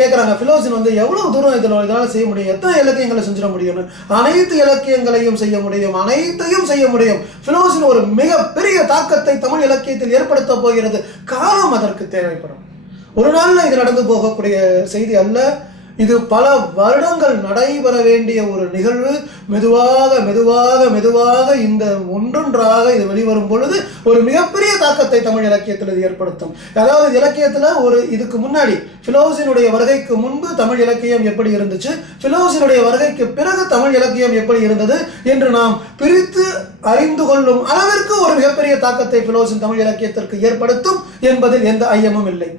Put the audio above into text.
கேட்குறாங்க, ஃபிலோசின் எவ்வளவு தூரம் இதனால செய்ய முடியும், எத்தனை இலக்கியங்களை செஞ்சிட முடியும்னு. அனைத்து இலக்கியங்களையும் செய்ய முடியும், அனைத்தையும் செய்ய முடியும். ஃபிலோசின் ஒரு மிகப்பெரிய தாக்கத்தை தமிழ் இலக்கியத்தில் ஏற்படுத்த போகிறது. காலம் அதற்கு தேவைப்படும். ஒரு நாள்ல இது நடந்து போகக்கூடிய செய்தி அல்ல. இது பல வருடங்கள் நடைபெற வேண்டிய ஒரு நிகழ்வு. மெதுவாக மெதுவாக மெதுவாக இந்த ஒன்றொன்றாக இது வெளிவரும் பொழுது ஒரு மிகப்பெரிய தாக்கத்தை தமிழ் இலக்கியத்தில் இது ஏற்படுத்தும். அதாவது இலக்கியத்தில் இதுக்கு முன்னாடி ஃபிலோசினுடைய வருகைக்கு முன்பு தமிழ் இலக்கியம் எப்படி இருந்துச்சு, ஃபிலோசினுடைய வருகைக்கு பிறகு தமிழ் இலக்கியம் எப்படி இருந்தது என்று நாம் பிரித்து அறிந்து கொள்ளும் அளவிற்கு ஒரு மிகப்பெரிய தாக்கத்தை ஃபிலோசின் தமிழ் இலக்கியத்திற்கு ஏற்படுத்தும் என்பதில் எந்த ஐயமும் இல்லை.